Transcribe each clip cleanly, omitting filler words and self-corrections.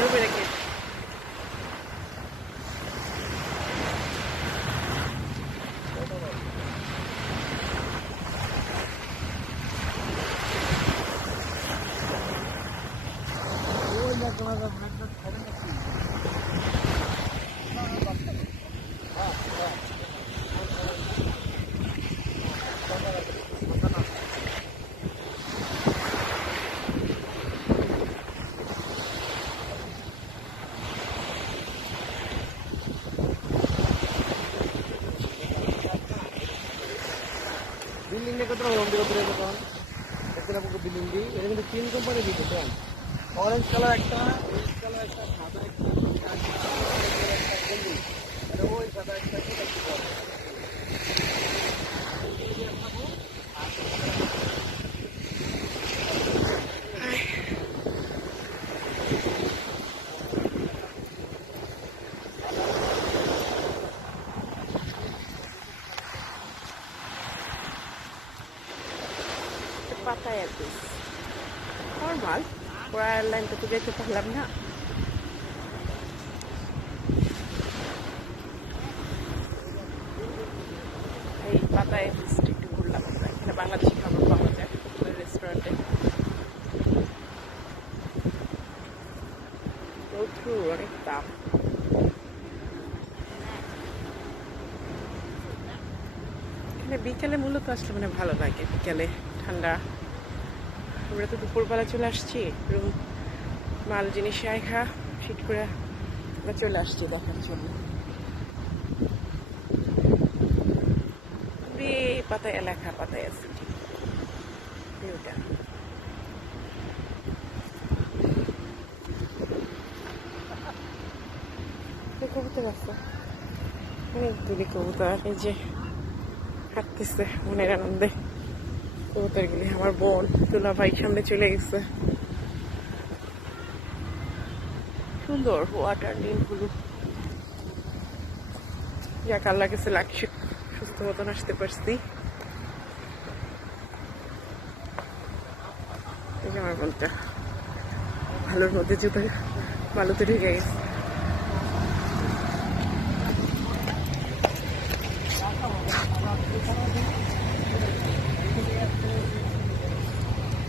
রুমে রেখে बिल्डिंग में कितना होम दिखा तेरे को कितना आपको बिल्डिंग दी ये কিন্তু তিন কোম্পানি দিতে দেন অরেঞ্জ কালার একটা রেড কালার একটা সাদা একটা আর ওই সাদা একটা কি বলে Pattaya Beach. Normal. Pura airline to যেতে পারলাম না। এই Pattaya Beach একটু ঘুরলাম আমরা। এখানে বাংলাদেশি খাবার পাওয়া যায় ওই রেস্টুরেন্টে। প্রচুর অনেক দাম। এখানে বিকেলে মূলত আসলে মানে ভালো লাগে, বিকেলে ঠান্ডা। আমরা তো দুপুরবেলা চলে আসছি, রুম মাল জিনিস রাখা ঠিক করে আমরা চলে আসছি দেখার জন্য। পাতায় এলাকা, পাতায় সিটি ভিউটা কবুতর আছে অনেকগুলি কবুতর, এই যে হাঁটতেছে মনের আনন্দে কবুতরগুলি। আমার বোন তুলা ভাই সামনে চলে গেছে। সুন্দর ওয়াটার নীলগুলো, যাক আল্লাহ কাছে লাগছে সুস্থ মতন আসতে পারছি। আমার বোনটা ভালোর মধ্যে জুতো বালুতে ঢুকে গেছে।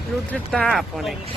রৌদ্রের তাপ অনেক।